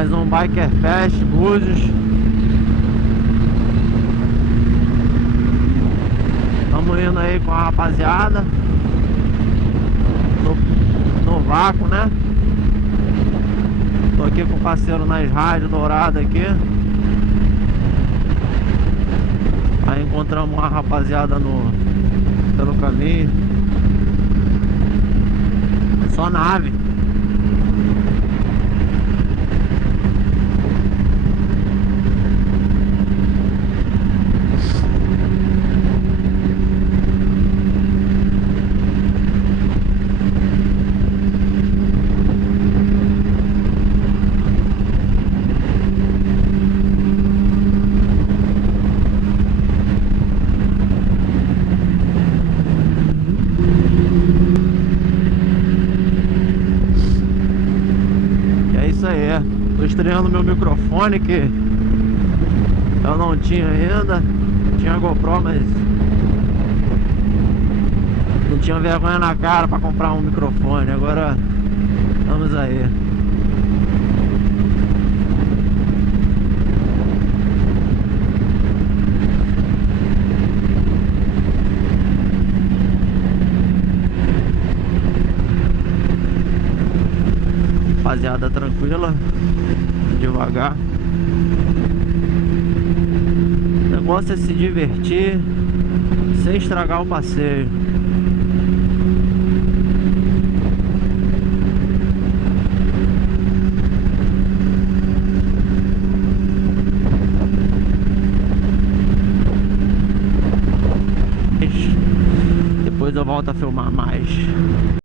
Mais um Biker Fest, Búzios. Estamos indo aí com a rapaziada no vácuo, né? Tô aqui com o parceiro nas rádios douradas aqui. Aí encontramos uma rapaziada pelo caminho. Só nave. Tô estreando meu microfone que eu não tinha ainda. Tinha GoPro, mas não tinha vergonha na cara pra comprar um microfone. Agora vamos aí. Rapaziada tranquila, devagar. O negócio é se divertir sem estragar o passeio. Depois eu volto a filmar mais.